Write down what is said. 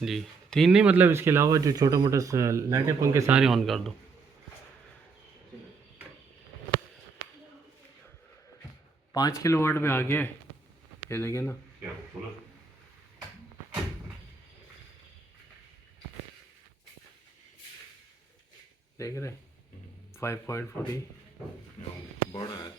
जी। 3 नहीं, मतलब इसके अलावा जो छोटा मोटा लाइटें पंखे सारे ऑन कर दो। 5 किलोवाट पे आ गया है, ये देखिए ना। क्या सोलर देख रहे हैं 5.40। बड़ा है